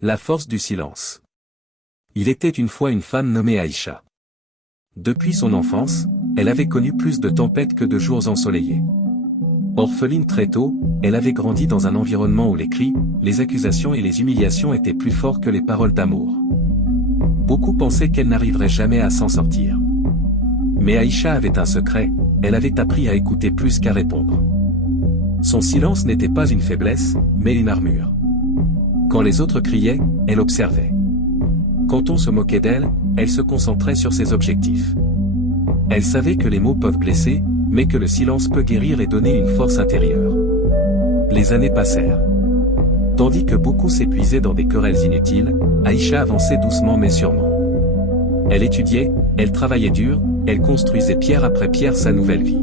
La force du silence. Il était une fois une femme nommée Aïcha. Depuis son enfance, elle avait connu plus de tempêtes que de jours ensoleillés. Orpheline très tôt, elle avait grandi dans un environnement où les cris, les accusations et les humiliations étaient plus forts que les paroles d'amour. Beaucoup pensaient qu'elle n'arriverait jamais à s'en sortir. Mais Aïcha avait un secret, elle avait appris à écouter plus qu'à répondre. Son silence n'était pas une faiblesse, mais une armure. Quand les autres criaient, elle observait. Quand on se moquait d'elle, elle se concentrait sur ses objectifs. Elle savait que les mots peuvent blesser, mais que le silence peut guérir et donner une force intérieure. Les années passèrent. Tandis que beaucoup s'épuisaient dans des querelles inutiles, Aïcha avançait doucement mais sûrement. Elle étudiait, elle travaillait dur, elle construisait pierre après pierre sa nouvelle vie.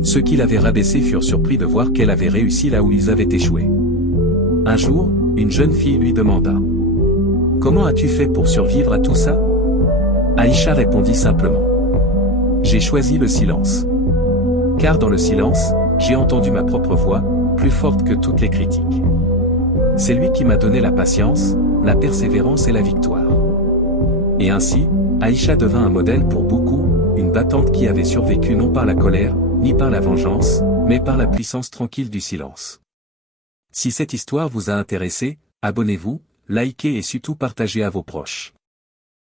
Ceux qui l'avaient rabaissée furent surpris de voir qu'elle avait réussi là où ils avaient échoué. Un jour, une jeune fille lui demanda: « Comment as-tu fait pour survivre à tout ça ?» Aïcha répondit simplement: « J'ai choisi le silence. Car dans le silence, j'ai entendu ma propre voix, plus forte que toutes les critiques. C'est lui qui m'a donné la patience, la persévérance et la victoire. » Et ainsi, Aïcha devint un modèle pour beaucoup, une battante qui avait survécu non par la colère, ni par la vengeance, mais par la puissance tranquille du silence. Si cette histoire vous a intéressé, abonnez-vous, likez et surtout partagez à vos proches.